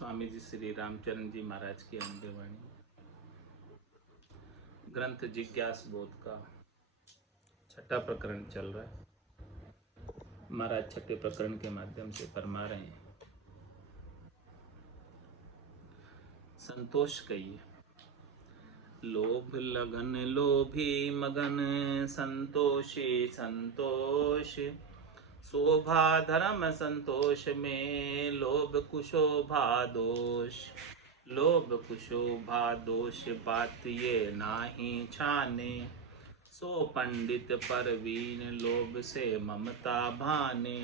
स्वामी जी श्री रामचरण जी महाराज की अमृत वाणी। ग्रंथ जिज्ञास बोध का छठा प्रकरण चल रहा है। महाराज छठे प्रकरण के माध्यम से फरमा रहे हैं, संतोष कहिए। लोभ लगन लोभी मगन संतोषी संतोष, शोभा धर्म संतोष में लोभ कुशोभा दोष। लोभ कुशोभा दोष बात ये नाही छाने, सो पंडित परवीन लोभ से ममता भाने।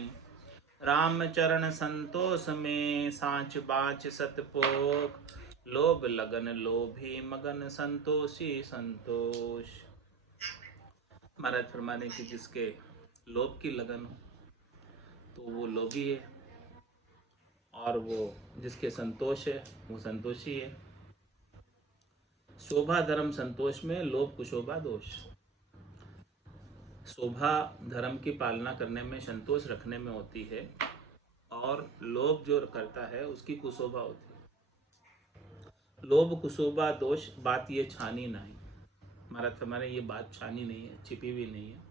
रामचरण संतोष में सांच बाच सतपोक, लोभ लगन लोभी मगन संतोषी संतोष। महाराज फरमाने की जिसके लोभ की लगन हो तो वो लोभी है, और वो जिसके संतोष है वो संतोषी है। शोभा धर्म संतोष में लोभ कुशोभा दोष। शोभा धर्म की पालना करने में, संतोष रखने में होती है, और लोभ जो करता है उसकी कुशोभा होती है। लोभ कुशोभा दोष बात ये छानी नहीं। महाराज हमारे ये बात छानी नहीं है, छिपी भी नहीं है,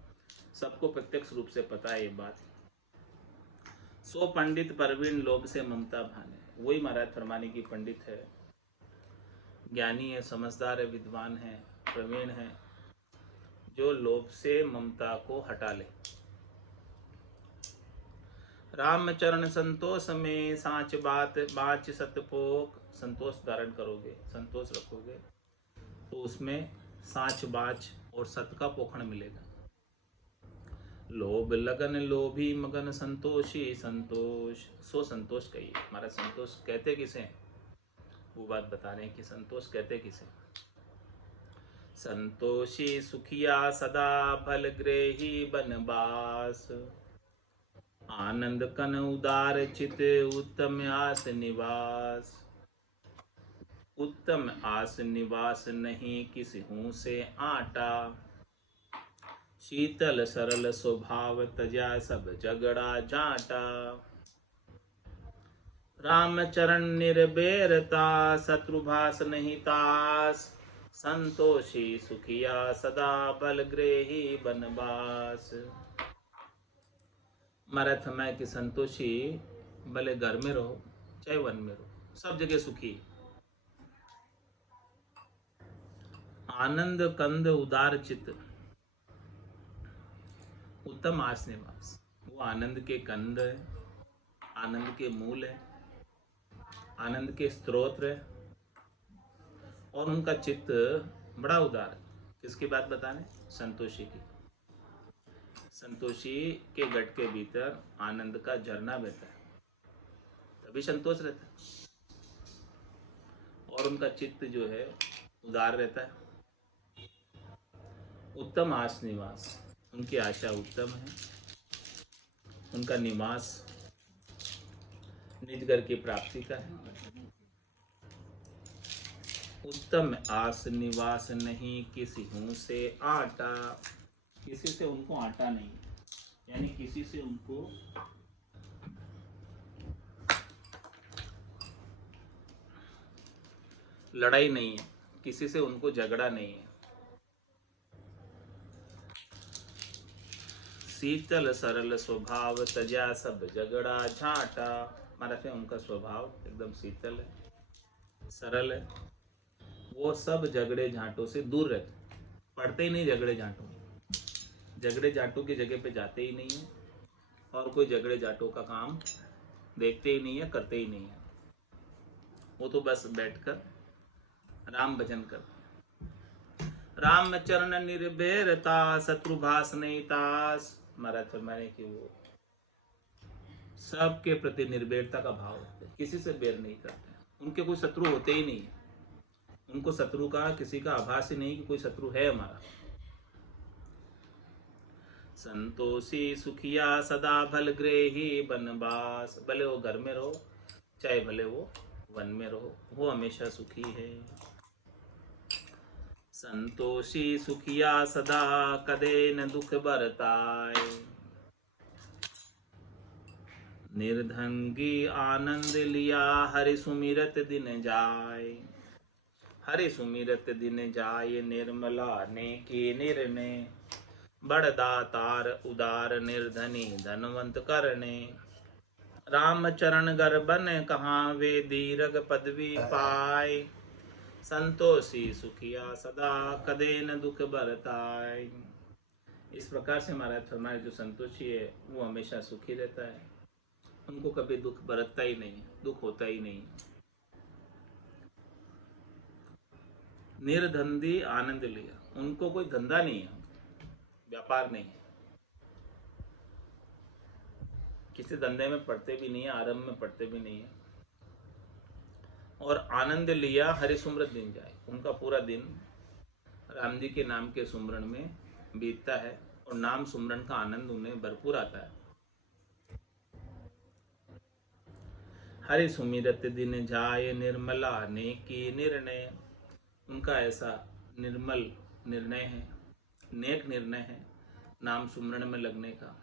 सबको प्रत्यक्ष रूप से पता है ये बात। सो पंडित परवीन लोभ से ममता भाने। वही महाराज फरमाने की पंडित है, ज्ञानी है, समझदार है, विद्वान है, प्रवीण है, जो लोभ से ममता को हटा ले। रामचरण संतोष में सांच बात बाच सतपोक। संतोष धारण करोगे, संतोष रखोगे तो उसमें सांच बाच और सत का पोखण मिलेगा। लोभ लगन लोभी मगन संतोषी संतोष। सो संतोष कहिए। हमारा संतोष कहते किसे, वो बात बता रहे हैं कि संतोष कहते किसे। संतोषी सुखिया सदा फल ग्रेही बनबास, आनंद कन उदार चित उत्तम आस निवास। उत्तम आस निवास नहीं किसहू से आटा, शीतल सरल स्वभाव तजा सब झगड़ा झाटा। रामचरण निर्बेरता शत्रुभास नहीं तास, संतोषी सुखिया सदा बल ग्रेही बनबास। महाराज समय कि संतोषी भले घर में रहो चाहे वन में रहो, सब जगह सुखी। आनंद कंद उदार चित उत्तम आस निवास। वो आनंद के कंद है, आनंद के मूल है, आनंद के स्त्रोत है, और उनका चित्त बड़ा उदार है। किसकी बात बताने? संतोषी की। संतोषी के गट के भीतर आनंद का झरना बहता है, तभी संतोष रहता है, और उनका चित्त जो है उदार रहता है। उत्तम आस निवास, उनकी आशा उत्तम है, उनका निवास निज घर की प्राप्ति का है। उत्तम आस निवास नहीं किसी से आटा। किसी से उनको आटा नहीं, यानी किसी से उनको लड़ाई नहीं है, किसी से उनको झगड़ा नहीं है। शीतल सरल स्वभाव तजा सब झगड़ा झाटा। हमारा से उनका स्वभाव एकदम शीतल है, सरल है, वो सब झगड़े झांटों से दूर रहते, पढ़ते ही नहीं झगड़े झांटों। झगड़े झांटों की जगह पे जाते ही नहीं है, और कोई झगड़े झांटों का काम देखते ही नहीं है, करते ही नहीं है। वो तो बस बैठकर राम भजन करते। रामचरण निर्भेरता शत्रुभास नहीं तास। महाराज फरमाने की वो सबके प्रति निर्भरता का भाव रखते, किसी से बैर नहीं करते, उनके कोई शत्रु होते ही नहीं है। उनको शत्रु का किसी का आभास ही नहीं कि कोई शत्रु है हमारा। संतोषी सुखिया सदा भल ग्रेही बनबास। भले वो घर में रहो चाहे भले वो वन में रहो, वो हमेशा सुखी है। संतोषी सुखिया सदा कदे न दुख बरताए, निर्धन की आनंद लिया, हरि सुमिरत दिन जाय। हरि सुमिरत दिन जाय, निर्मला ने की निर्णय। बड़ दातार उदार, निर्धनी धनवंत करने। राम चरण गर बन कहाँ, वे दीर्घ पदवी पाए। संतोषी सुखिया सदा, कदे न दुख बरताय। इस प्रकार से महाराज हमारे जो संतोषी है वो हमेशा सुखी रहता है, उनको कभी दुख बरतता ही नहीं, दुख होता ही नहीं। निर्धंधी आनंद लिया, उनको कोई धंधा नहीं है, व्यापार नहीं है, किसी धंधे में पड़ते भी नहीं है, आरंभ में पड़ते भी नहीं है। और आनंद लिया, हरि सुमरत दिन जाए, उनका पूरा दिन राम जी के नाम के सुमरण में बीतता है और नाम सुमरण का आनंद उन्हें भरपूर आता है। हरि सुमिरत दिन जाए, निर्मला ने की निर्णय। उनका ऐसा निर्मल निर्णय है, नेक निर्णय है नाम सुमरण में लगने का।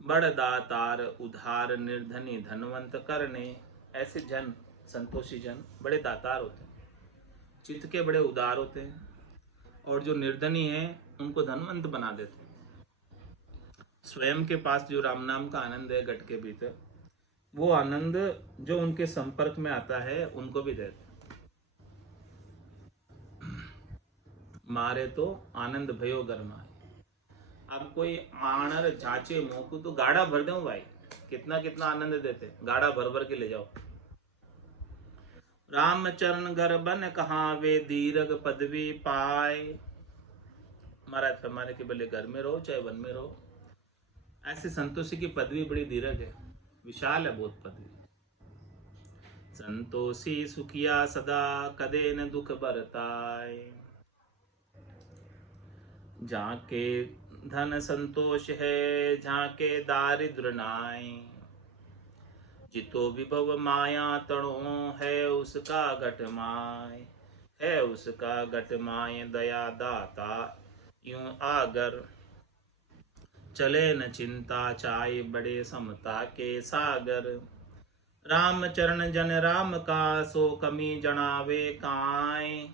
बड़ दातार उधार, निर्धनी धनवंत करने। ऐसे जन, संतोषी जन बड़े दातार होते हैं, चित्त के बड़े उदार होते हैं, और जो निर्धनी है उनको धनवंत बना देते हैं। स्वयं के पास जो राम नाम का आनंद है घट के भीतर, वो आनंद जो उनके संपर्क में आता है उनको भी देते हैं। मारे तो आनंद भयो गरमाए। अब कोई आनर झाचे मुंह को तो गाड़ा भर दो भाई, कितना कितना आनंद देते, गाड़ा भर भर के ले जाओ। रामचरण घर बन कहाँ, वे दीर्घ पदवी पाए। महाराज फरमाने के भले घर में रहो चाहे वन में रहो, ऐसे संतोषी की पदवी बड़ी दीर्घ है, विशाल है बहुत पदवी। संतोषी सुखिया सदा, कदे न दुख बरताए। जाके धन संतोष है, झाके दारिद्र नाय। जितो विभव माया तणो, है उसका घट माय। है उसका घट माय, दया दाता यूं आगर। चले न चिंता चाय, बड़े समता के सागर। राम चरण जन राम का, सो कमी जनावे काय।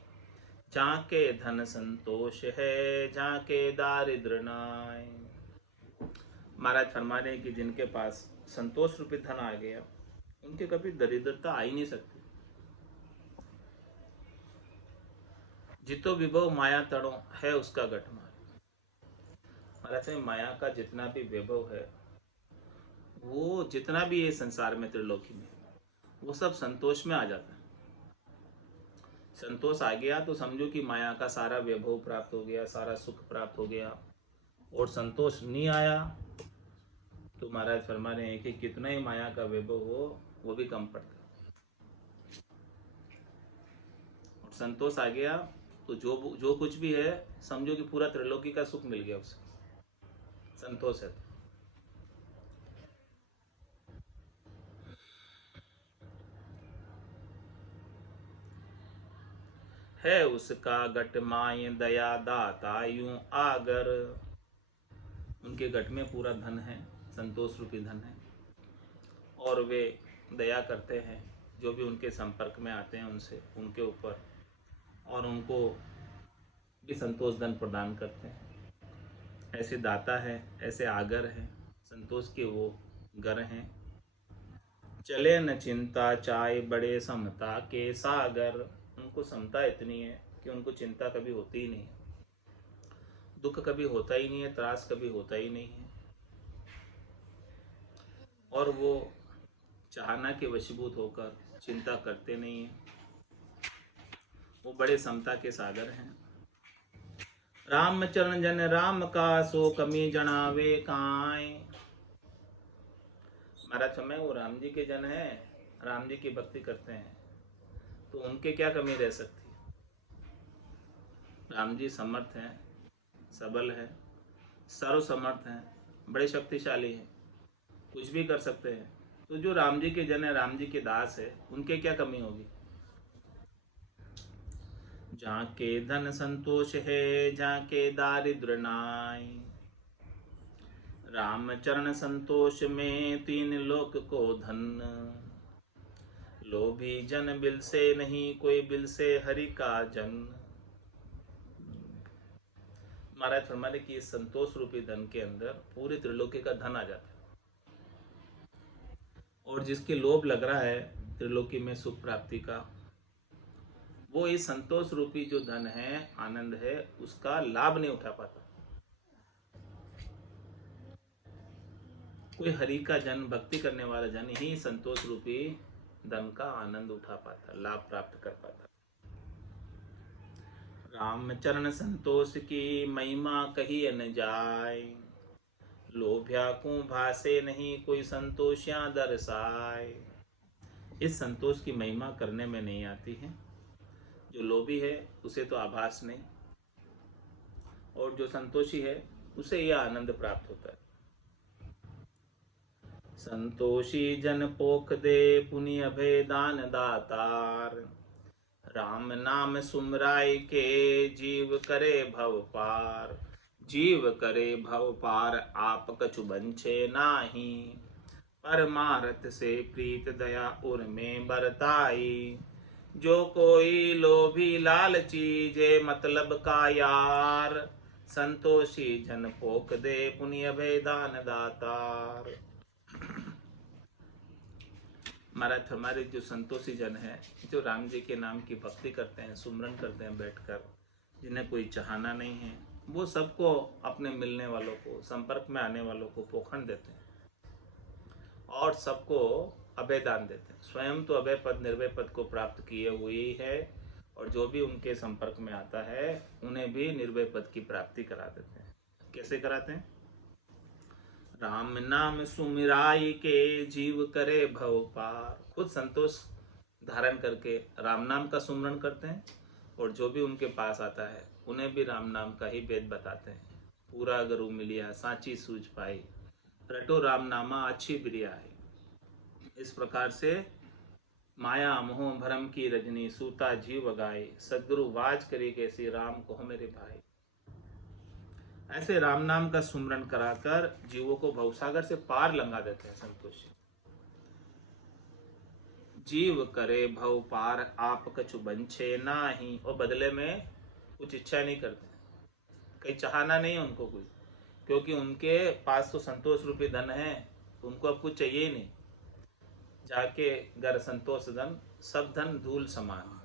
जाके धन संतोष है, जाके दारिद्र नाय। महाराज फरमा रहे हैं कि जिनके पास संतोष रूपी धन आ गया, उनके कभी दरिद्रता आ ही नहीं सकती। जितो विभव माया तड़ो, है उसका घट माय। महाराज माया का जितना भी वैभव है, वो जितना भी ये संसार में त्रिलोकी में, वो सब संतोष में आ जाता है। संतोष आ गया तो समझो कि माया का सारा वैभव प्राप्त हो गया, सारा सुख प्राप्त हो गया। और संतोष नहीं आया तो महाराज फरमा रहे हैं कि कितना ही माया का वैभव हो, वो भी कम पड़ता है। और संतोष आ गया तो जो कुछ भी है समझो कि पूरा त्रिलोकी का सुख मिल गया उसे, संतोष है तो। है उसका घट माय, दया दाता यूं आगर। उनके घट में पूरा धन है, संतोष रूपी धन है, और वे दया करते हैं जो भी उनके संपर्क में आते हैं उनसे, उनके ऊपर, और उनको भी संतोष धन प्रदान करते हैं। ऐसे दाता है, ऐसे आगर हैं, संतोष के वो घर हैं। चले न चिंता चाय, बड़े समता के सागर। उनको समता इतनी है कि उनको चिंता कभी होती ही नहीं है, दुख कभी होता ही नहीं है, त्रास कभी होता ही नहीं है। और वो चाहना के वशीभूत होकर चिंता करते नहीं हैं, वो बड़े समता के सागर हैं। रामचरण जन राम का, सो कमी जनावे काय। महाराज समय वो राम जी के जन हैं, राम जी की भक्ति करते हैं, तो उनके क्या कमी रह सकती। राम जी समर्थ हैं, सबल है, सर्वसमर्थ हैं, बड़े शक्तिशाली हैं, कुछ भी कर सकते हैं। तो जो राम जी के जन है, राम जी के दास है, उनके क्या कमी होगी। जाके धन संतोष है, जाके दारिद्र नाय। राम चरण संतोष में तीन लोक को धन। लोभी जन बिल से नहीं, कोई बिल से हरि का जन। महाराज फरमाने की इस संतोष रूपी धन के अंदर पूरी त्रिलोकी का धन आ जाता है। और जिसके लोभ लग रहा है त्रिलोकी में सुख प्राप्ति का, वो इस संतोष रूपी जो धन है, आनंद है, उसका लाभ नहीं उठा पाता। कोई हरि का जन, भक्ति करने वाला जन ही संतोष रूपी धन का आनंद उठा पाता, लाभ प्राप्त कर पाता। राम चरण संतोष की महिमा कही न जाय। लोभ्या को भासे नहीं, कोई संतोषियां दर्शाए। इस संतोष की महिमा करने में नहीं आती है। जो लोभी है उसे तो आभास नहीं, और जो संतोषी है उसे यह आनंद प्राप्त होता है। संतोषी जन पोख दे, पुण्य अभय दान दातार। राम नाम सुमराय के, जीव करे भव पार। जीव करे भव पार, आप कछु बंछे नाही। परमारथ से प्रीत दया उर में बरताई। जो कोई लोभी लालची, जे मतलब का यार। संतोषी जन पोख दे, पुण्य अभय दान दातार। महाराज हमारे जो संतोषी जन है, जो राम जी के नाम की भक्ति करते हैं, सुमरन करते हैं बैठकर, जिन्हें कोई चाहना नहीं है, वो सबको, अपने मिलने वालों को, संपर्क में आने वालों को पोखण देते हैं और सबको अभय दान देते हैं। स्वयं तो अभय पद, निर्भय पद को प्राप्त किए हुए ही है, और जो भी उनके संपर्क में आता है उन्हें भी निर्भय पद की प्राप्ति करा देते हैं। कैसे कराते हैं? राम नाम सुमिराई के, जीव करे भव पार। खुद संतोष धारण करके राम नाम का सुमरन करते हैं, और जो भी उनके पास आता है उन्हें भी राम नाम का ही वेद बताते हैं। पूरा गरु मिलिया, सांची सूझ पाई। रटो राम नामा, अच्छी प्रिया है। इस प्रकार से माया मोह भरम की रजनी, सूता जीव गाय। सदगुरु वाज करी कैसी, राम कहो मेरे भाई। ऐसे राम नाम का सुमरन कराकर जीवों को भवसागर से पार लंघा देते हैं संतोषी। जीव करे भव पार, आप कछु बंछे नाही। और बदले में कुछ इच्छा नहीं करते, कहीं चाहना नहीं है उनको कुछ, क्योंकि उनके पास तो संतोष रूपी धन है, उनको अब कुछ चाहिए ही नहीं। जाके घर संतोष धन, सब धन धूल समान।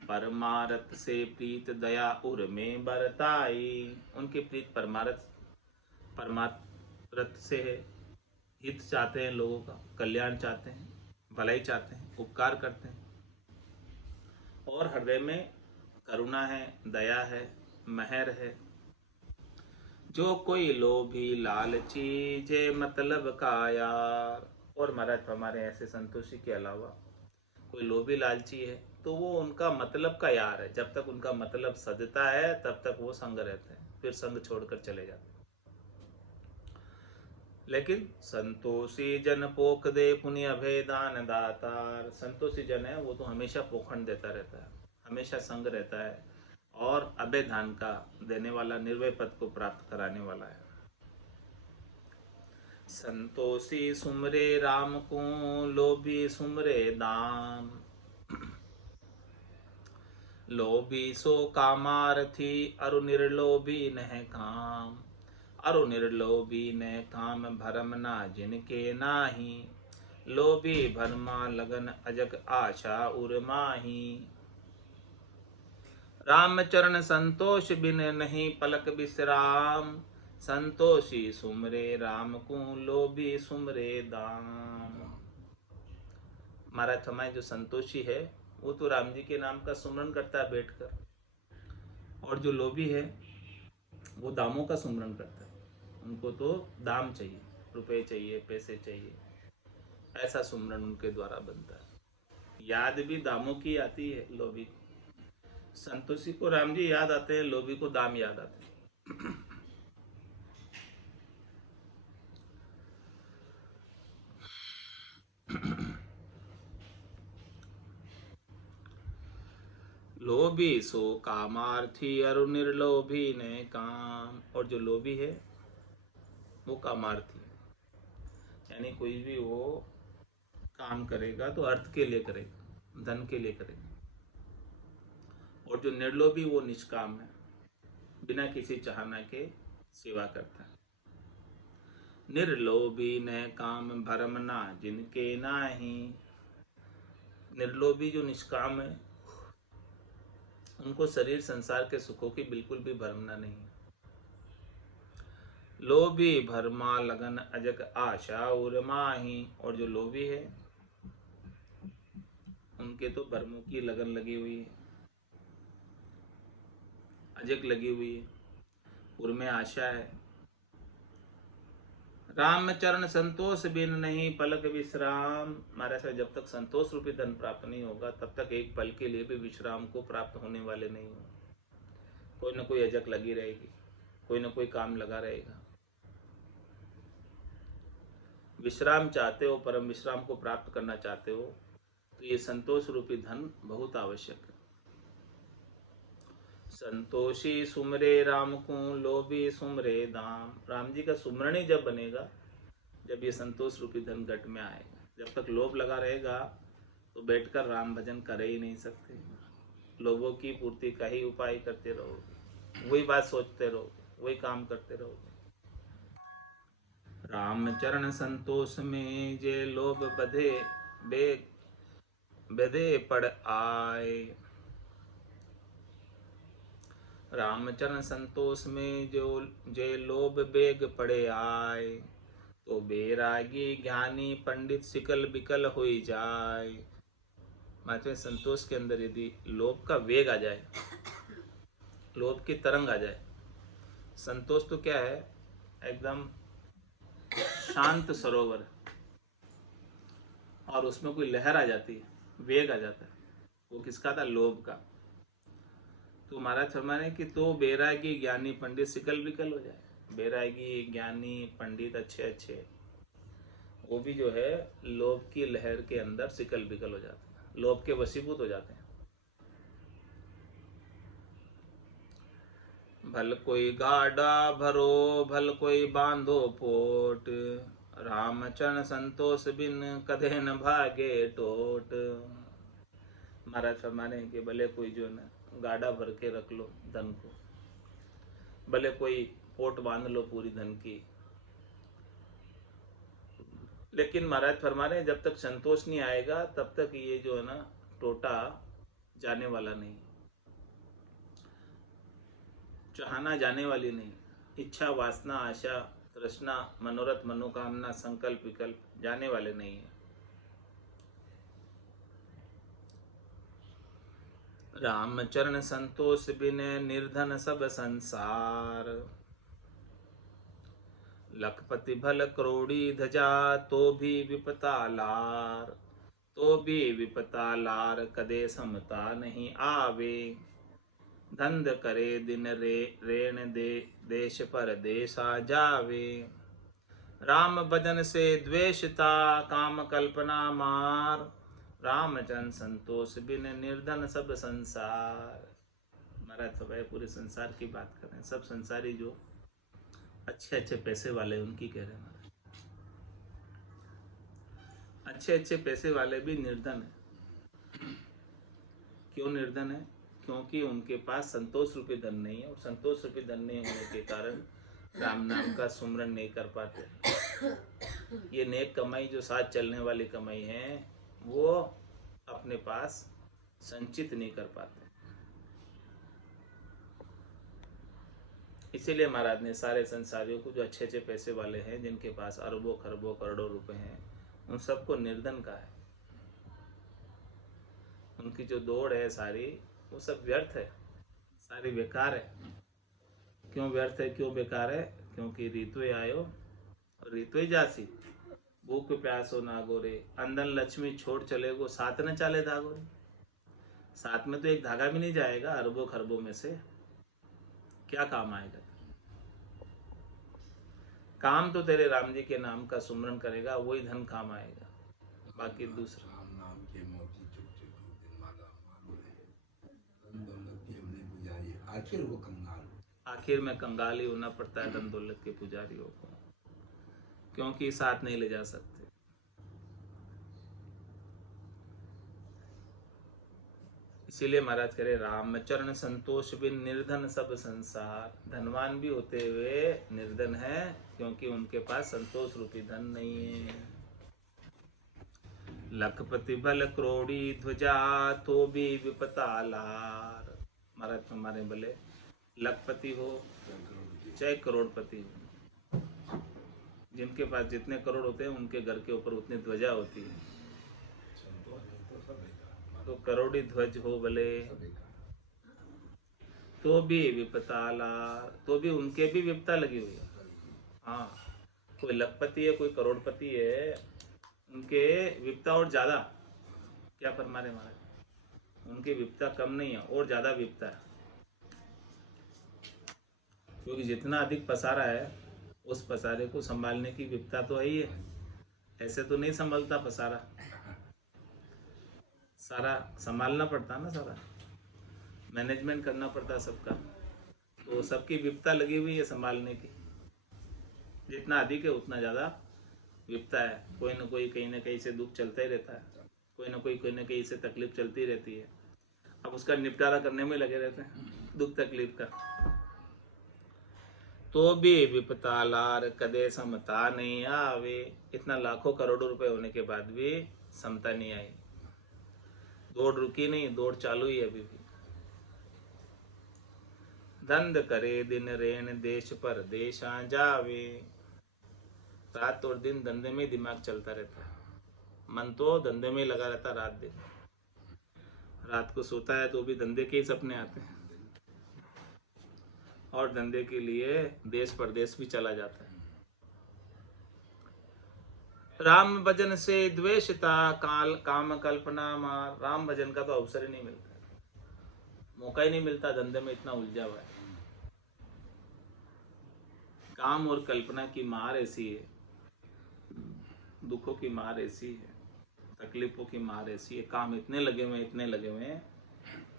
परमारथ से प्रीत दया उर में बरताई। उनकी प्रीत परमारथ से है। हित चाहते हैं, लोगों का कल्याण चाहते हैं, भलाई चाहते हैं, उपकार करते हैं, और हृदय में करुणा है, दया है, मेहर है। जो कोई लोभी लालची, जे मतलब का यार। और महाराज हमारे ऐसे संतोषी के अलावा कोई लोभी लालची है तो वो उनका मतलब का यार है। जब तक उनका मतलब सजता है तब तक वो संग रहते हैं, फिर संग छोड़कर चले जाते हैं। लेकिन संतोषी जन पोख दे, पुण्य अभय दान दातार। संतोषी जन है वो तो हमेशा पोखण देता रहता है, हमेशा संग रहता है, और अभय दान का देने वाला, निर्भय पद को प्राप्त कराने वाला है। संतोषी सुमरे राम को, लोभी सुमरे दाम। लोभी सो कामार्थी, अरु निर्लोभी नह काम। अरु निर्लोभी न काम, भरम ना जिनके नाही। लोभी भरमा लगन, अजग आशा उर्माही। राम चरण संतोष बिन, नहीं पलक विश्राम। संतोषी सुमरे राम को, लोभी सुमरे दाम। महाराज हमारे जो संतोषी है वो तो राम जी के नाम का सुमरन करता है बैठकर, और जो लोभी है वो दामों का सुमरन करता है। उनको तो दाम चाहिए, रुपए चाहिए, पैसे चाहिए, ऐसा सुमरन उनके द्वारा बनता है। याद भी दामों की आती है लोभी को। संतोषी को राम जी याद आते हैं, लोभी को दाम याद आते हैं। लोभी सो कामार्थी, अरु निर्लोभी ने काम। और जो लोभी है वो कामार्थी है। यानी कोई भी वो काम करेगा तो अर्थ के लिए करेगा, धन के लिए करेगा। और जो निर्लोभी वो निष्काम है, बिना किसी चाहना के सेवा करता है। निर्लोभी न काम भरम ना जिनके नाही। निर्लोभी जो निष्काम है उनको शरीर संसार के सुखों की बिल्कुल भी भरमना नहीं है। लोभी भरमा लगन अजक आशा उर्माही। और जो लोभी है उनके तो भरमों की लगन लगी हुई है, अजक लगी हुई है, उर्मे आशा है। राम चरण संतोष बिन नहीं पलक विश्राम। हमारे से जब तक संतोष रूपी धन प्राप्त नहीं होगा तब तक एक पल के लिए भी विश्राम को प्राप्त होने वाले नहीं हो। कोई ना कोई अजक लगी रहेगी, कोई ना कोई काम लगा रहेगा। विश्राम चाहते हो, परम विश्राम को प्राप्त करना चाहते हो, तो ये संतोष रूपी धन बहुत आवश्यक है। संतोषी सुमरे राम को लोभी सुमरे दाम। राम जी का सुमरण ही जब बनेगा जब ये संतोष रूपी धन घट में आएगा। जब तक लोभ लगा रहेगा तो बैठकर राम भजन कर ही नहीं सकते। लोभों की पूर्ति का ही उपाय करते रहोगे, वही बात सोचते रहोगे, वही काम करते रहोगे। राम चरण संतोष में जे लोभ बधे बधे पड़ आए। रामचरण संतोष में जो जे लोभ बेग पड़े आए। तो बेरागी ज्ञानी पंडित सिकल बिकल हो जाए। मतलब संतोष के अंदर यदि लोभ का वेग आ जाए, लोभ की तरंग आ जाए। संतोष तो क्या है, एकदम शांत सरोवर, और उसमें कोई लहर आ जाती है, वेग आ जाता है। वो किसका था? लोभ का। तो महाराज फरमाने कि तो बैरागी ज्ञानी पंडित सिकल बिकल हो जाए। बैरागी ज्ञानी पंडित अच्छे अच्छे वो भी जो है लोभ की लहर के अंदर सिकल बिकल हो जाते हैं, लोभ के वशीभूत हो जाते हैं। भल कोई गाड़ा भरो भल कोई बांधो पोट। रामचरण संतोष बिन कदे न भागे टोट। महाराज फरमाने कि भले कोई जो है गाड़ा भर के रख लो धन को, भले कोई पोट बांध लो पूरी धन की, लेकिन महाराज फरमा रहे जब तक संतोष नहीं आएगा तब तक ये जो है ना टोटा जाने वाला नहीं, चाहना जाने वाली नहीं। इच्छा वासना आशा तृष्णा मनोरथ मनोकामना संकल्प विकल्प जाने वाले नहीं है। रामचरण संतोष बिन निर्धन सब संसार। लखपति भल करोड़ी ध्वजा तो भी विपता लार। तो भी विपता लार कदे समता नहीं आवे। धंध करे दिन रेण दे देश पर देशा जावे। राम भजन से द्वेषता काम कल्पना मार। रामचंद्र संतोष बिन निर्धन सब संसार। महाराज सब पूरे संसार की बात कर रहे हैं, सब संसारी जो अच्छे अच्छे पैसे वाले उनकी कह रहे हैं महाराज। अच्छे अच्छे पैसे वाले भी निर्धन है। क्यों निर्धन है? क्योंकि उनके पास संतोष रूपी धन नहीं है, और संतोष रूपी धन नहीं होने के कारण राम नाम का सुमरन नहीं कर पाते। ये नेक कमाई जो साथ चलने वाली कमाई है वो अपने पास संचित नहीं कर पाते। इसीलिए महाराज ने सारे संसारियों को जो अच्छे अच्छे पैसे वाले हैं, जिनके पास अरबों खरबों करोड़ों रुपए हैं, उन सबको निर्धन का है। उनकी जो दौड़ है सारी वो सब व्यर्थ है, सारी बेकार है। क्यों व्यर्थ है, क्यों बेकार है? क्योंकि ऋतु आयो और ऋतु जासी। भूख प्यासो नागोरे अंदन लक्ष्मी छोड़ चले गो साथ न चाले धागोरे। साथ में तो एक धागा भी नहीं जाएगा अरबों खरबों में से, क्या काम आएगा? काम तो तेरे राम जी के नाम का सुमरन करेगा, वही धन काम आएगा, बाकी दूसरा राम नाम के मोती चुप चुप दिन माला मारो धन दौलत के हमने पुजारी आखिर वो कंगाल। आखिर में कंगाल ही होना पड़ता है धन दौलत के पुजारियों को। क्योंकि साथ नहीं ले जा सकते। इसीलिए महाराज कह रहे राम चरण संतोष बिन निर्धन सब संसार। धनवान भी होते हुए निर्धन है क्योंकि उनके पास संतोष रूपी धन नहीं है। लखपति बल क्रोड़ी ध्वजा तो भी विपतालार। महाराज हमारे भले लखपति हो चाहे करोड़पति हो, जिनके पास जितने करोड़ होते हैं उनके घर के ऊपर उतनी ध्वजा होती है। तो करोड़ी ध्वज हो भले तो भी विपताला, तो भी उनके भी विपता लगी हुई है। हाँ, कोई लखपति है कोई करोड़पति है, उनके विपता और ज्यादा। क्या फरमा रहे महाराज, उनकी विपता कम नहीं है और ज्यादा विपता है, क्योंकि जितना अधिक पसारा है उस पसारे को संभालने की विपता तो है ही है। ऐसे तो नहीं संभलता पसारा, सारा संभालना पड़ता ना, सारा मैनेजमेंट करना पड़ता सबका। तो सबकी विपता लगी हुई है संभालने की। जितना अधिक है उतना ज़्यादा विपता है। कोई ना कहीं से दुख चलता ही रहता है, कोई ना कहीं से तकलीफ चलती रहती है। अब उसका निपटारा करने में लगे रहते हैं, दुख तकलीफ का। तो भी विपता लार कदे समता नहीं आवे। इतना लाखों करोड़ों रुपए होने के बाद भी समता नहीं आई। दौड़ रुकी नहीं, दौड़ चालू ही अभी भी। धंध करे दिन रेण देश पर देशा जावे। रात और दिन धंधे में दिमाग चलता रहता है, मन तो धंधे में लगा रहता रात दिन। रात को सोता है तो भी धंधे के ही सपने आते हैं, और धंधे के लिए देश परदेश भी चला जाता है। राम भजन से द्वेषता काल काम कल्पना मार। राम भजन का तो अवसर ही नहीं मिलता, मौका ही नहीं मिलता, धंधे में इतना उलझा हुआ है। काम और कल्पना की मार ऐसी है, दुखों की मार ऐसी है, तकलीफों की मार ऐसी है। काम इतने लगे हुए हैं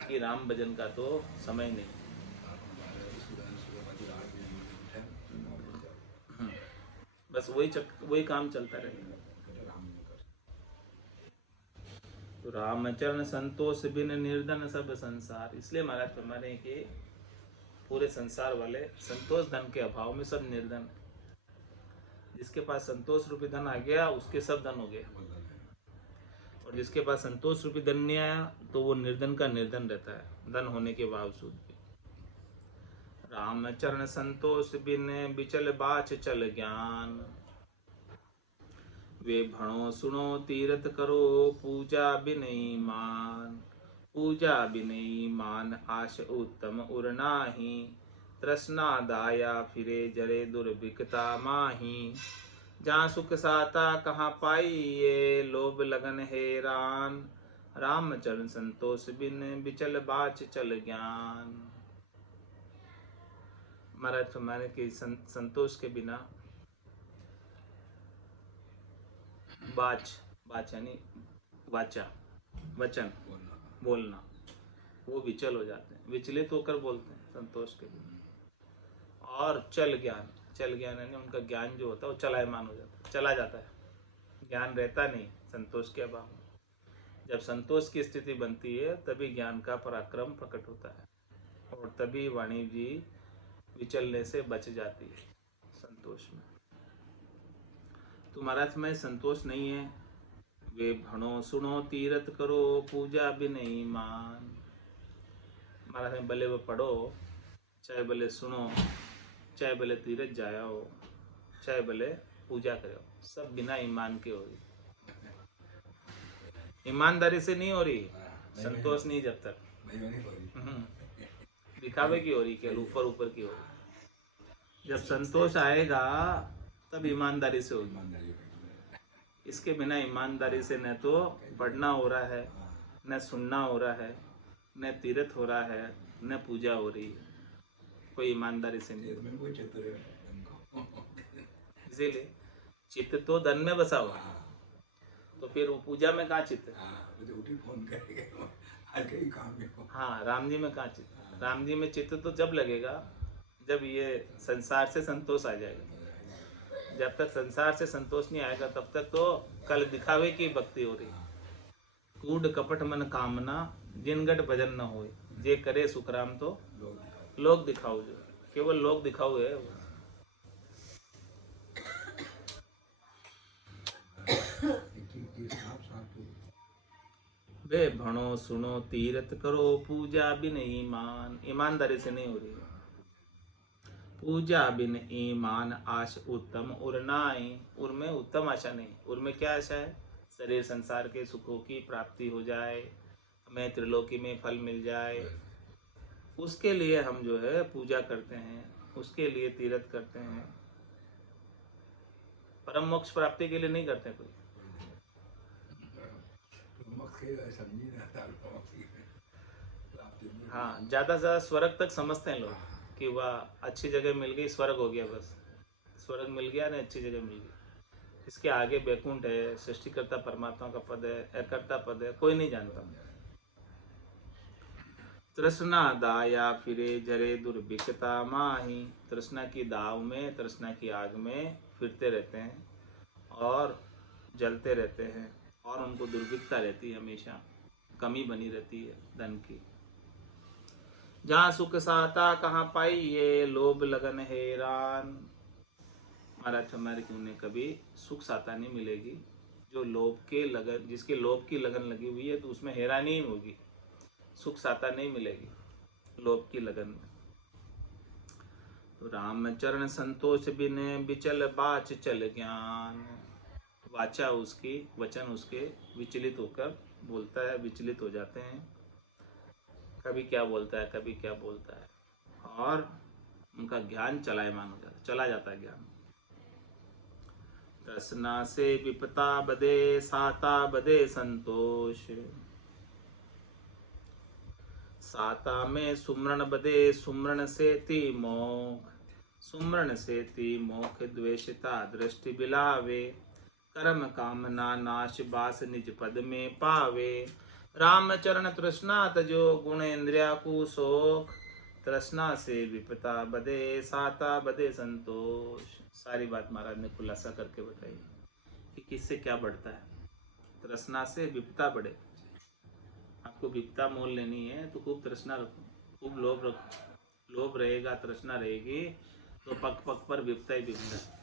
कि राम भजन का तो समय नहीं। बस वही काम चलता रहेगा। तो रामचरण संतोष बिन निर्धन सब संसार। इसलिए महाराज फरमा रहे हैं कि पूरे संसार वाले संतोष धन के अभाव में सब निर्धन है। जिसके पास संतोष रूपी धन आ गया उसके सब धन हो गया, और जिसके पास संतोष रूपी धन नहीं आया तो वो निर्धन का निर्धन रहता है, धन होने के बावजूद भी। रामचरण संतोष बिन बिचल बाच चल ज्ञान। वे भणो सुनो तीरथ करो पूजा बिनई मान। पूजा बिनई मान आश उत्तम उर नाही। तृष्णा दाया फिरे जरे दुर्भिकता माही। जहाँ सुख साता कहाँ पाइये लोभ लगन हैरान। रामचरण संतोष बिन बिचल बाच चल ज्ञान। महाराज फरमाने के संतोष के बिना बाच यानी वाचा, वचन बोलना, वो विचल हो जाते हैं, विचलित होकर बोलते हैं संतोष के बिना। और चल ज्ञान यानी उनका ज्ञान जो होता है वो चलायमान हो जाता है, चला जाता है, ज्ञान रहता नहीं संतोष के अभाव में। जब संतोष की स्थिति बनती है तभी ज्ञान का पराक्रम प्रकट होता है, और तभी वाणी भी विचलने से बच जाती है संतोष में। तो महाराज में संतोष नहीं है। वे भणो सुनो तीरथ करो पूजा भी नहीं मान। महाराज में भले वो पढ़ो, चाहे भले सुनो, चाहे भले तीरथ जाया हो, चाहे भले पूजा करो, सब बिना ईमान के हो रही, ईमानदारी से नहीं हो रही। संतोष नहीं जब तक दिखावे की हो रही, केवल ऊपर की हो रही। जब संतोष आएगा तब ईमानदारी से होगी। इसके बिना ईमानदारी से न तो पढ़ना हो रहा है, न सुनना हो रहा है, न तीर्थ हो रहा है, न पूजा हो रही है, कोई ईमानदारी से नहीं। इसीलिए चित्त तो धन में बसा हुआ, तो फिर वो पूजा में कहाँ चित्त? हाँ, राम जी में कहाँ चित्त? राम जी में चित्त तो जब लगेगा जब ये संसार से संतोष आ जाएगा। जब तक संसार से संतोष नहीं आएगा तब तक तो कल दिखावे की भक्ति हो रही। कूड कपट मन कामना जिनगट भजन न होए, जे करे सुखराम तो लोग दिखाओ। जो केवल लोग दिखाओ है वो। कि साफ साफ वे भणो सुनो तीरथ करो, पूजा बिन ईमान, ईमानदारी से नहीं हो रही है। पूजा बिन ईमान आश उत्तम उर नाई, उर में उत्तम आशा नहीं। उर में क्या आशा है? शरीर संसार के सुखों की प्राप्ति हो जाए, हमें त्रिलोकी में फल मिल जाए, उसके लिए हम जो है पूजा करते हैं, उसके लिए तीर्थ करते हैं। परम मोक्ष प्राप्ति के लिए नहीं करते कोई। समझी ना हाँ, ज़्यादा से ज़्यादा स्वर्ग तक समझते हैं लोग कि वाह अच्छी जगह मिल गई, स्वर्ग हो गया, बस स्वर्ग मिल गया ना, अच्छी जगह मिल गई। इसके आगे बैकुंठ है, सृष्टिकर्ता परमात्मा का पद है, अकर्ता पद है, कोई नहीं जानता। तृष्णा दाया फिरे जरे दुर्भिक्षता माही, तृष्णा की दाव में, तृष्णा की आग में फिरते रहते हैं और जलते रहते हैं, और उनको दुर्भिक्षता रहती है, हमेशा कमी बनी रहती है धन की। जहाँ सुख साता कहाँ पाइए, लोभ लगन हैरान। महाराज हमारे की उन्हें कभी सुख साता नहीं मिलेगी। जो लोभ के लगन, जिसके लोभ की लगन लगी हुई है तो उसमें हैरानी ही होगी, सुख साता नहीं मिलेगी लोभ की लगन में। तो राम चरण संतोष बिन बिचल बाच चल ज्ञान। वाचा उसकी, वचन उसके विचलित होकर बोलता है, विचलित हो जाते हैं, कभी क्या बोलता है कभी क्या बोलता है, और उनका ज्ञान चलायमान हो जाता है, चला जाता है ज्ञान। तृष्णा से विपता बदे, साता बदे संतोष। साता में सुमरण बदे, सुमरण से ती मोख, सुमरण से ती मोख द्वेषता दृष्टि बिलावे। कर्म कामना नाश बास निज पद में पावे। राम चरण तृष्णा तजो, गुण इंद्रिया को शोक। तृष्णा से विपता बदे, साता बदे संतोष। सारी बात महाराज ने खुलासा करके बताई कि किससे क्या बढ़ता है। तृष्णा से विपता बढ़े। आपको विपता मोल लेनी है तो खूब तृष्णा रखो, खूब लोभ रखो। लोभ रहेगा, तृष्णा रहेगी तो पग पग पर विपता ही विपता है।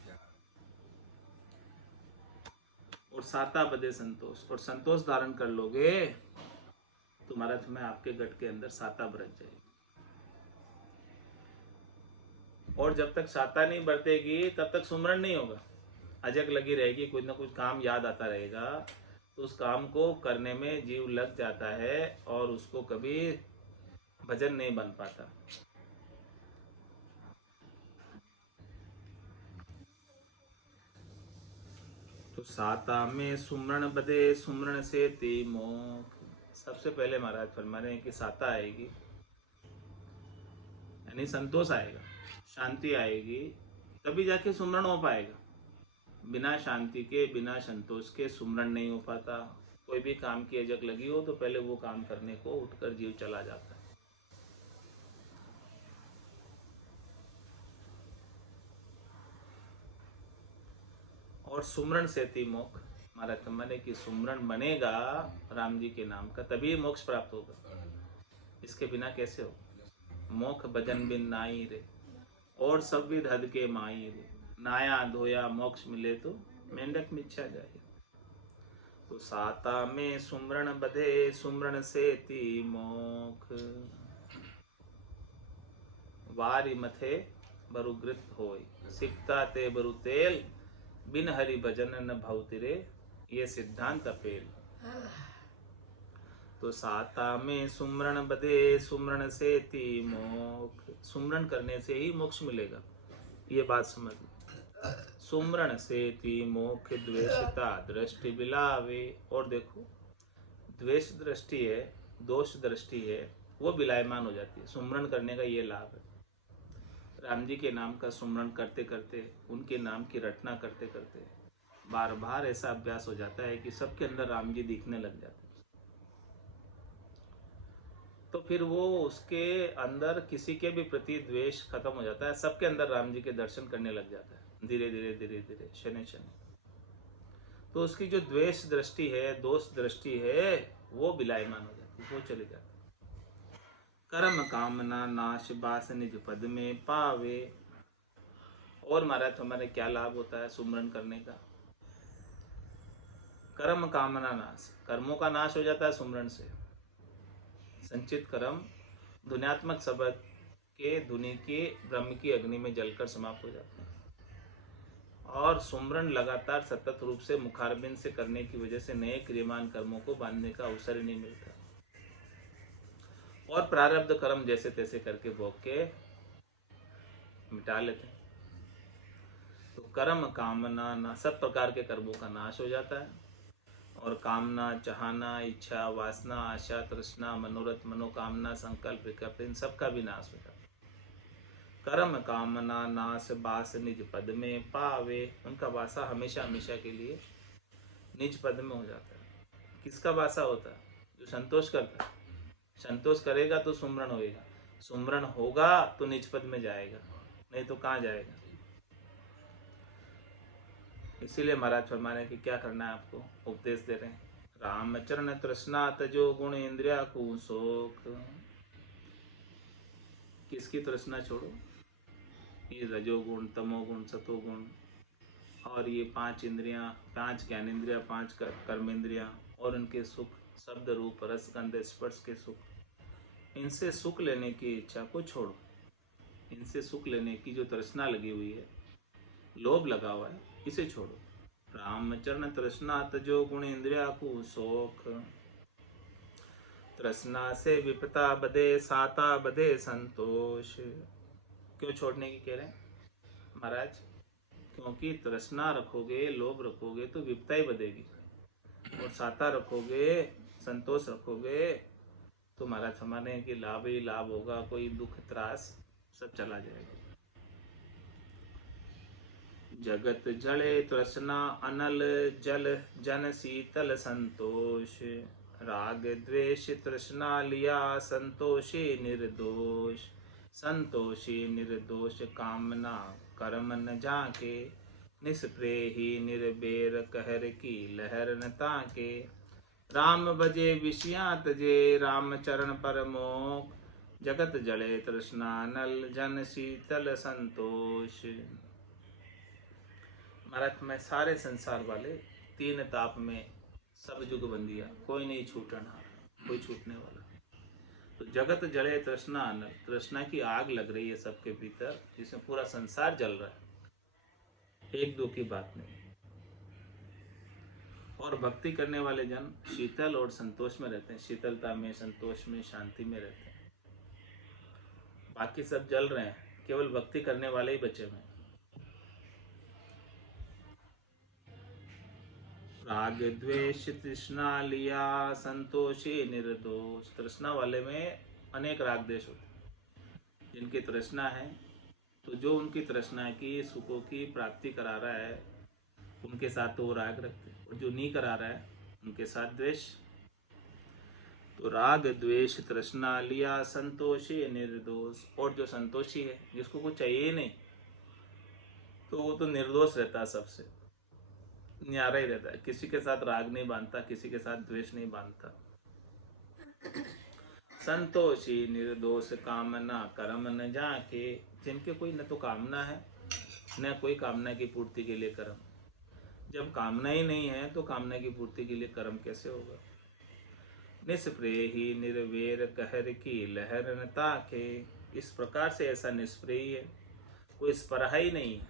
और साता बदे संतोष, और संतोष धारण कर लोगे तो महाराज में आपके गट के अंदर साता बरत जाएगी। और जब तक साता नहीं बरतेगी तब तक सुमरण नहीं होगा, अजग लगी रहेगी, कुछ ना कुछ काम याद आता रहेगा, तो उस काम को करने में जीव लग जाता है और उसको कभी भजन नहीं बन पाता। तो साता में सुमरण बदे, सुमरण से ते मोख। सबसे पहले महाराज फरमा रहे हैं कि साता आएगी, यानी संतोष आएगा, शांति आएगी, तभी जाके सुमरण हो पाएगा। बिना शांति के, बिना संतोष के सुमरण नहीं हो पाता। कोई भी काम की अजक लगी हो तो पहले वो काम करने को उठकर जीव चला जाता है। और सुमरण से ती मोक्ष, हमारा तमने की सुमरण बनेगा राम जी के नाम का, तभी मोक्ष प्राप्त होगा। इसके बिना कैसे हो? मोख भजन बिन नाई रे, और सब विध हद के माई रे। नाया धोया मोक्ष मिले तो मेंढक मिच्छा जाए। तो साता में सुमरण बधे, सुमरण से ती मोख। वारी मथे बरु गृत होय, सिकता ते बरु तेल। बिन हरि भजन न भवतिरे, ये सिद्धांत अपेल। तो साता में सुमरण बदे, सुमरण से ती मोक्ष। सुमरण करने से ही मोक्ष मिलेगा, ये बात समझ। सुमरण से ती मोक्ष द्वेषता दृष्टि बिलावे। और देखो, द्वेष दृष्टि है, दोष दृष्टि है, वो बिलायमान हो जाती है। सुमरण करने का ये लाभ है। राम जी के नाम का सुमरण करते करते, उनके नाम की रटना करते करते बार बार ऐसा अभ्यास हो जाता है कि सबके अंदर राम जी दिखने लग जाते हैं। तो फिर वो उसके अंदर किसी के भी प्रति द्वेष खत्म हो जाता है, सबके अंदर राम जी के दर्शन करने लग जाता है। धीरे धीरे धीरे धीरे शनि शनि। तो उसकी जो द्वेष दृष्टि है, दोष दृष्टि है, वो विलायमान हो जाती, वो चले जाती। कर्म कामना नाश बास निज पद में पावे। और महाराज हमारे क्या लाभ होता है सुमरन करने का? कर्म कामना नाश, कर्मों का नाश हो जाता है सुमरन से। संचित कर्म धुन्यात्मक शब्द के धुनि के ब्रह्म की अग्नि में जलकर समाप्त हो जाते हैं। और सुमरन लगातार सतत रूप से मुखारबिंद से करने की वजह से नए क्रियमान कर्मों को बांधने का अवसर ही नहीं मिलता। और प्रारब्ध कर्म जैसे तैसे करके भोग के मिटा लेते हैं। तो कर्म कामना ना, सब प्रकार के कर्मों का नाश हो जाता है। और कामना, चाहना, इच्छा, वासना, आशा, तृष्णा, मनोरथ, मनोकामना, संकल्प, विकल्प, इन सब का भी नाश हो जाता है। कर्म कामना नाश बास निज पद में पावे। उनका वासा हमेशा हमेशा के लिए निज पद में हो जाता है। किसका वासा होता है? जो संतोष करता है। संतोष करेगा तो सुमरन होएगा, सुमरन होगा तो निज पद में जाएगा, नहीं तो कहाँ जाएगा। इसीलिए महाराज फरमा रहे हैं कि क्या करना है आपको, उपदेश दे रहे हैं। रामचरण तृष्णा तजो गुण इंद्रिया कुशोक। किसकी तृष्णा छोड़ो? ये रजोगुण, तमोगुण, सतोगुण और ये 5 इंद्रियां, 5 ज्ञानेन्द्रियां, 5 कर्मेंद्रियां और उनके सुख, शब्द रूप रस गंध स्पर्श के सुख, इनसे सुख लेने की इच्छा को छोड़ो। इनसे सुख लेने की जो तृष्णा लगी हुई है, लोभ लगा हुआ है, इसे छोड़ो। रामचरण तृष्णा तजो गुण इंद्रिया को शोक। तृष्णा से विपता बधे, साता बधे संतोष। क्यों छोड़ने की कह रहे हैं महाराज? क्योंकि तृष्णा रखोगे, लोभ रखोगे तो विपता ही बधेगी, और साता रखोगे, संतोष रखोगे तो महाराज हमारे कि लाभ ही लाभ होगा, कोई दुख त्रास सब चला जाएगा। जगत जले तृष्णा अनल जल, जन शीतल संतोष। राग द्वेष तृष्णा लिया, संतोषी निर्दोष। संतोषी निर्दोष कामना कर्म न जाके, निष्प्रेही निर्बेर कहर की लहर न ताके। राम भजे विषया तजे, राम चरण पर मोक। जगत जले तृष्णा नल, जन शीतल संतोष। महाराज मैं सारे संसार वाले 3 ताप में सब जुग बंदिया, कोई नहीं छूटनहार, कोई छूटने वाला। तो जगत जले तृष्णा अनल, तृष्णा की आग लग रही है सबके भीतर, जिसमें पूरा संसार जल रहा है, एक दो की बात नहीं। और भक्ति करने वाले जन शीतल और संतोष में रहते हैं, शीतलता में, संतोष में, शांति में रहते हैं। बाकी सब जल रहे हैं, केवल भक्ति करने वाले ही बचे हुए हैं। राग द्वेष तृष्णा लिया, संतोषी निर्दोष। तृष्णा वाले में अनेक राग द्वेष होते हैं। जिनकी तृष्णा है, तो जो उनकी तृष्णा की सुखों की प्राप्ति करा रहा है उनके साथ तो वो राग रखते हैं, और जो नहीं करा रहा है उनके साथ द्वेष। तो राग द्वेष तृष्णा लिया, संतोषी निर्दोष। और जो संतोषी है, जिसको कुछ चाहिए ही नहीं, तो वो तो निर्दोष रहता है, सबसे न्यारा ही रहता है, किसी के साथ राग नहीं बांधता, किसी के साथ द्वेष नहीं बांधता। संतोषी निर्दोष कामना कर्म न जाके। जिनके कोई न तो कामना है, न कोई कामना की पूर्ति के लिए कर्म। जब कामना ही नहीं है तो कामना की पूर्ति के लिए कर्म कैसे होगा? निष्प्रेही निर्वेर कहर की लहर न ताके। इस प्रकार से ऐसा निष्प्रेही है, कोई स्पर्हा ही नहीं है,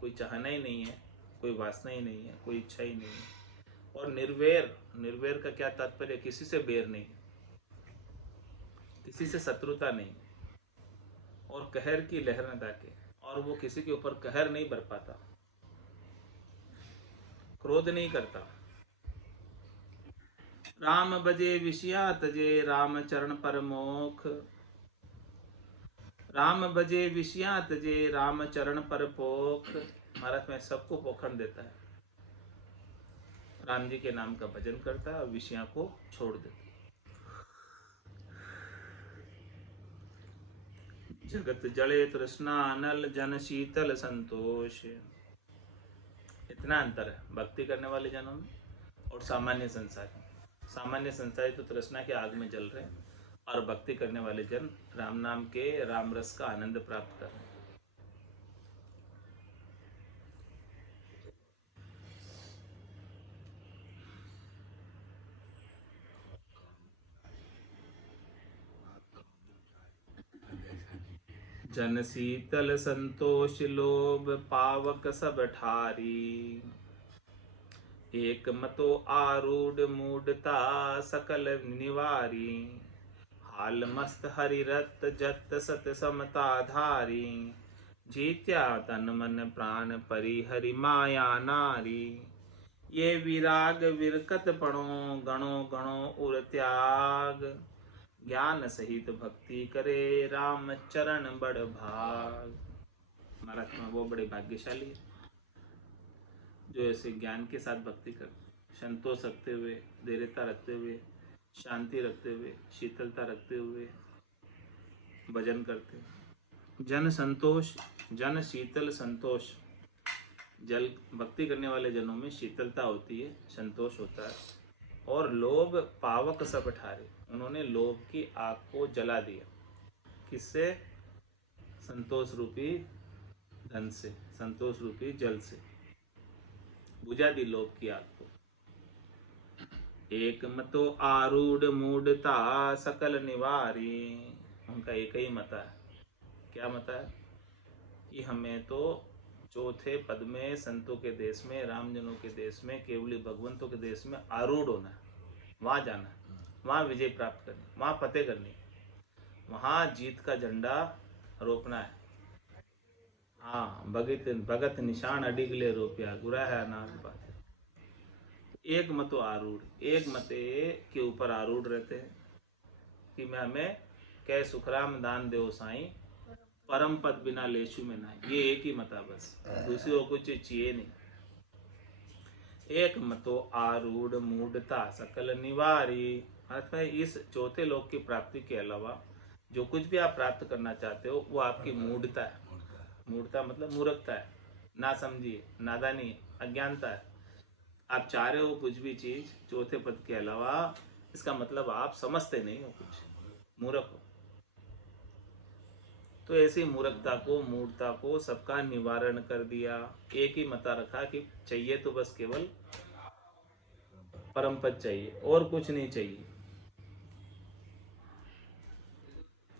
कोई चाहना ही नहीं है, कोई वासना ही नहीं है, कोई इच्छा ही नहीं है। और निर्वेर, निर्वेर का क्या तात्पर्य? किसी से बैर नहीं, किसी से शत्रुता नहीं, और कहर की लहर न ताके, और वो किसी के ऊपर कहर नहीं बरपाता, क्रोध नहीं करता। राम भजे विषया तजे, राम चरण पर मोख। राम भजे विषया तजे, राम चरण पर पोख। महाराज में सबको पोखण देता है, राम जी के नाम का भजन करता है और विषया को छोड़ देता है। जगत जड़े तृष्णा अनल जन शीतल संतोष। इतना अंतर है भक्ति करने वाले जनों में और सामान्य संसारी। सामान्य संसारी तो तृष्णा के आग में जल रहे हैं और भक्ति करने वाले जन राम नाम के राम रस का आनंद प्राप्त कर रहे हैं। जन शीतल संतोष लोभ पावक सब ठारी। एक मतो आरूढ़ मूढ़ता सकल निवारी। हाल मस्त हरि रत जत सत समता धारी। जीत्या तन मन प्राण परि हरि माया नारी। ये विराग विरकत पणो गणो गणो उर त्याग। ज्ञान सहित भक्ति करे राम चरण बड़ भाग। महाराज वो बड़े भाग्यशाली है जो ऐसे ज्ञान के साथ भक्ति करते, संतोष रखते हुए, धैर्यता रखते हुए, शांति रखते हुए, शीतलता रखते हुए भजन करते। जन संतोष, जन शीतल संतोष। जल भक्ति करने वाले जनों में शीतलता होती है, संतोष होता है। और लोभ पावक सब ठारे, उन्होंने लोभ की आग को जला दिया। किससे? संतोष रूपी धन से, संतोष रूपी जल से बुझा दी लोभ की आग को। एक मतो आरूढ़ मूढ़ता सकल निवारी। उनका एक ही मत है। क्या मत है? कि हमें तो चौथे पद में संतों के देश में, रामजनों के देश में, केवली भगवंतों के देश में आरूढ़ होना है, वहां जाना है, वहां विजय प्राप्त करनी, वहां फतेह करनी, वहां जीत का झंडा रोपना है। हाँ, भगत निशान अडिगले रोपिया गुरा है नाम बात। एक मतो आरूढ़, एक मते के ऊपर आरूढ़ रहते हैं कि मैं हमें कह सुखराम दान देव साईं परम पद बिना लेशु में ना। ये एक ही मता बस, दूसरी और कुछ चाहिए नहीं। एक मतो आरूढ़ मूढ़ता सकल निवारी। अर्थात इस चौथे लोक की प्राप्ति के अलावा जो कुछ भी आप प्राप्त करना चाहते हो वो आपकी मूढ़ता है। मूढ़ता मतलब मूर्खता है, ना समझिए, नादानी है, अज्ञानता है। आप चाह रहे हो कुछ भी चीज चौथे पद के अलावा, इसका मतलब आप समझते नहीं हो, कुछ मूर्ख हो। तो ऐसी मूर्खता को, मूढ़ता को सबका निवारण कर दिया। एक ही मता रखा कि चाहिए तो बस केवल परम पद चाहिए और कुछ नहीं चाहिए।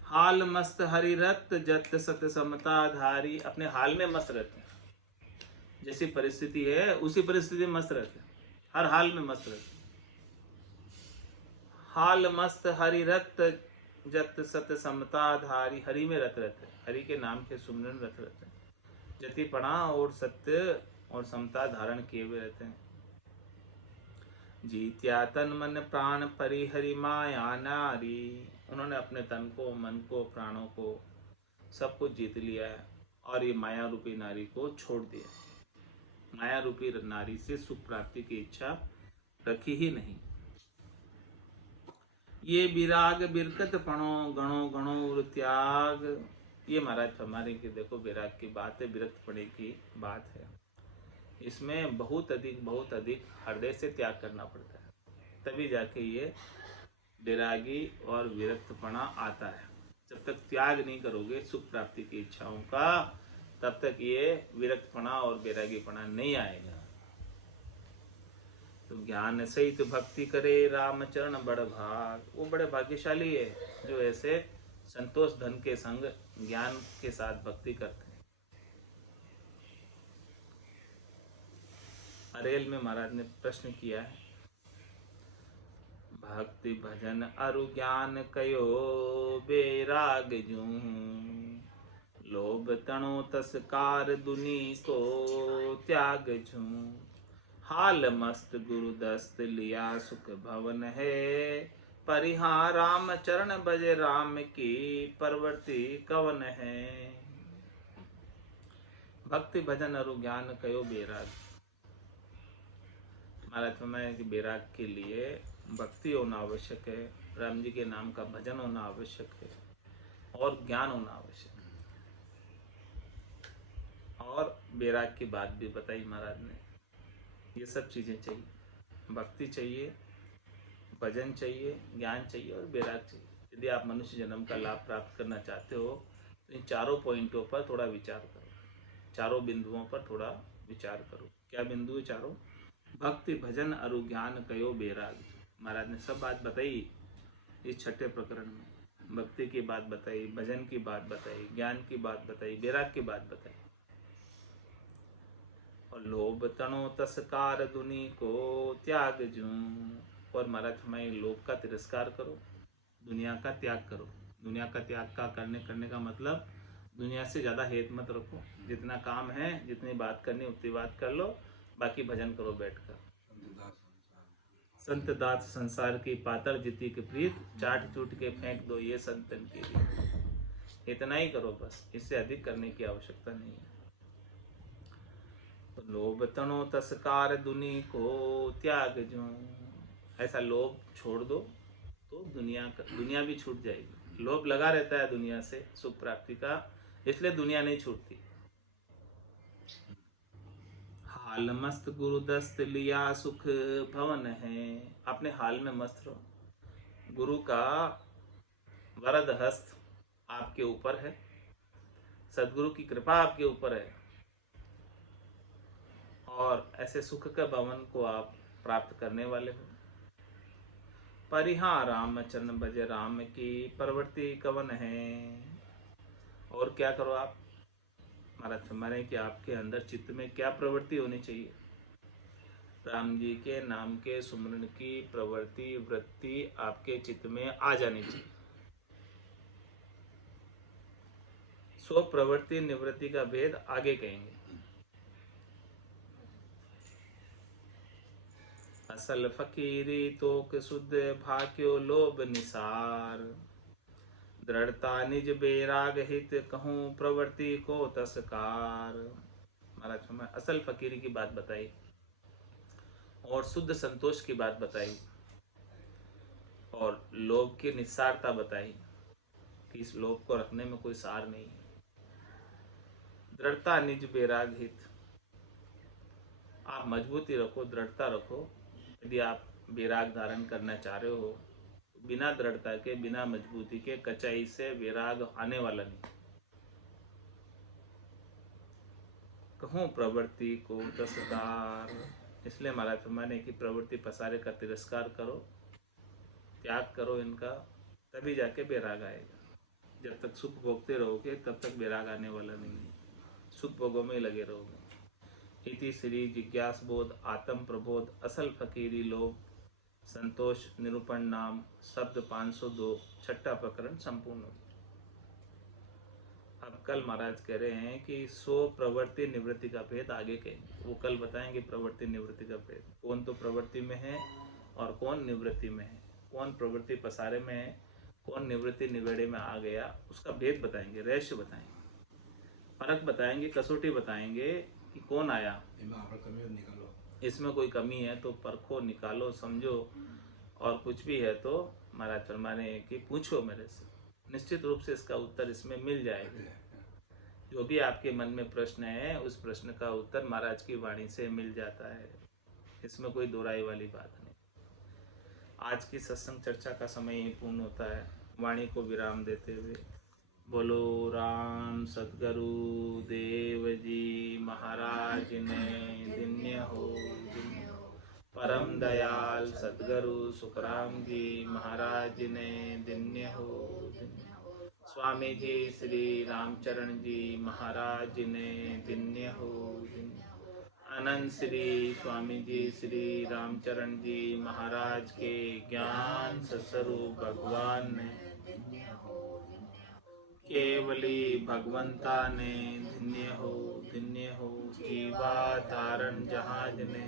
हाल मस्त हरि रत जत सत समता धारी। अपने हाल में मस्त रहते हैं, जैसी परिस्थिति है उसी परिस्थिति में मस्त रहते हैं, हर हाल में मस्त रहते हैं। हाल मस्त हरि रत जत सत समता धारी। हरि में रत रहते हैं, हरि के नाम के सुमरन रत रहते हैं, जतिपणा और सत्य और समता धारण किए हुए रहते हैं। जीत्या तन मन प्राण परिहरि माया नारी। उन्होंने अपने तन को, मन को, प्राणों को सब कुछ जीत लिया है और ये माया रूपी नारी को छोड़ दिया। माया रूपी नारी से सुख प्राप्ति की इच्छा रखी ही नहीं। ये विराग बिरकत पणो गणो गणो उर त्याग। ये महाराज हमारे की देखो विराग की बात है, विरक्त पणे की बात है। इसमें बहुत अधिक हृदय से त्याग करना पड़ता है, तभी जाके ये विरागी और विरक्तपना आता है। जब तक त्याग नहीं करोगे सुख प्राप्ति की इच्छाओं का, तब तक ये विरक्तपना और वैरागीपना नहीं आएगा। तो ज्ञान सहित भक्ति करे रामचरण बड़ भाग। वो बड़े भाग्यशाली है जो ऐसे संतोष धन के संग ज्ञान के साथ भक्ति करते हैं। अरेल में महाराज ने प्रश्न किया है, भक्ति भजन अरु ज्ञान कयो बेराग जूं। लोभ तणो तस्कार दुनी को त्याग जूं। हाल मस्त गुरु दस्त लिया सुख भवन है। परिहा राम चरण बजे राम की परवर्ती कवन है। भक्ति भजन अरु ज्ञान कयो बेराग। महाराज फरमाया कि बेराग के लिए भक्ति होना आवश्यक है, राम जी के नाम का भजन होना आवश्यक है, और ज्ञान होना आवश्यक। और वैराग की बात भी बताई महाराज ने। ये सब चीज़ें चाहिए, भक्ति चाहिए, भजन चाहिए, ज्ञान चाहिए और वैराग चाहिए। यदि आप मनुष्य जन्म का लाभ प्राप्त करना चाहते हो तो इन चारों पॉइंटों पर थोड़ा विचार करो, चारों बिंदुओं पर थोड़ा विचार करो। क्या बिंदु है चारों? भक्ति, भजन, अरु ज्ञान, कयो वैराग। महाराज ने सब बात बताई इस छठे प्रकरण में। भक्ति की बात बताई, भजन की बात बताई, ज्ञान की बात बताई, वैराग की बात बताई। और लोभ तणो तस्कार दुनि को त्याग जूं। और महाराज हमारे लोभ का तिरस्कार करो, दुनिया का त्याग करो। दुनिया का त्याग का करने का मतलब दुनिया से ज़्यादा हेत मत रखो। जितना काम है, जितनी बात करनी उतनी बात कर लो, बाकी भजन करो बैठकर। संत दास संसार की पातर जिति की प्रीत, चाट चूट के फेंक दो ये संतन की रीत। इतना ही करो बस, इससे अधिक करने की आवश्यकता नहीं है। तो लोभ तणो तस्कार दुनि को त्याग जो, ऐसा लोभ छोड़ दो तो दुनिया भी छूट जाएगी। लोभ लगा रहता है दुनिया से सुख प्राप्ति का, इसलिए दुनिया नहीं छूटती। हाल मस्त गुरु दस्त लिया सुख भवन है। अपने हाल में मस्त रहो। गुरु का वरद हस्त आपके ऊपर है, सदगुरु की कृपा आपके ऊपर है, और ऐसे सुख का भवन को आप प्राप्त करने वाले हो। परिहा रामचरण भज राम की प्रवृत्ति कवन है। और क्या करो आप? महाराज फरमाने कि आपके अंदर चित्त में क्या प्रवृत्ति होनी चाहिए? राम जी के नाम के सुमरण की प्रवृत्ति, वृत्ति आपके चित्त में आ जानी चाहिए। स्व प्रवृत्ति निवृत्ति का भेद आगे कहेंगे। असल फकीरी तो शुद्ध भाक्यो लोभ निसार, दृढ़ता निज बेराग हित कहूँ प्रवृत्ति को तस्कार। महाराज हमें असल फकीरी की बात बताई और शुद्ध संतोष की बात बताई और लोभ की निस्सारता बताई कि इस लोभ को रखने में कोई सार नहीं। दृढ़ता निज बेराग हित, आप मजबूती रखो, दृढ़ता रखो। यदि आप वैराग धारण करना चाह रहे हो, बिना दृढ़ता के, बिना मजबूती के, कचाई से वैराग आने वाला नहीं। कहूँ प्रवृत्ति को तस्कार, इसलिए महाराज फरमाने की प्रवृत्ति पसारे का तिरस्कार करो, त्याग करो इनका, तभी जाके वैराग आएगा। जब तक सुख भोगते रहोगे तब तक वैराग आने वाला नहीं है, सुख भोगों में ही लगे रहोगे। इति श्री जिज्ञास बोध आत्म प्रबोध असल फकीरी लोभ संतोष निरूपण नाम शब्द 502 छठा प्रकरण संपूर्ण हो गया। अब कल महाराज कह रहे हैं कि सो प्रवृत्ति निवृत्ति का भेद आगे कहेंगे। वो कल बताएंगे प्रवृत्ति निवृत्ति का भेद, कौन तो प्रवृत्ति में है और कौन निवृत्ति में है, कौन प्रवृत्ति पसारे में है, कौन निवृत्ति निवेड़े में आ गया, उसका भेद बताएंगे, रहस्य बताएंगे, फर्क बताएंगे, कसौटी बताएंगे कि कौन आया। इसमें कोई कमी है तो परखो, निकालो, समझो, और कुछ भी है तो महाराज फरमाने कि पूछो मेरे से, निश्चित रूप से इसका उत्तर इसमें मिल जाएगा। जो भी आपके मन में प्रश्न है उस प्रश्न का उत्तर महाराज की वाणी से मिल जाता है, इसमें कोई दोहराई वाली बात नहीं। आज की सत्संग चर्चा का समय ही पूर्ण होता है। वाणी को विराम देते हुए बोलो राम सद्गुरु देव जी महाराज ने धन्य हो, परम दयाल सद्गुरु सुखराम जी महाराज ने धन्य हो। स्वामी जी श्री रामचरण जी महाराज ने धन्य हो। अनंत श्री स्वामी जी श्री रामचरण जी महाराज के ज्ञान सस्वरूप भगवान ने, केवली भगवंता ने धन्य हो, धन्य हो। जीवा तारण जहाज ने,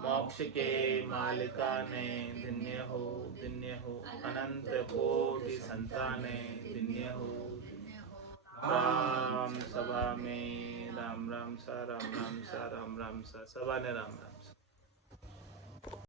मोक्ष के मालिका ने धन्य हो, धन्य हो। अनंत कोटि संताने धन्य हो। राम सभा में राम राम सा, राम राम सा, राम राम सा, सभा ने राम राम।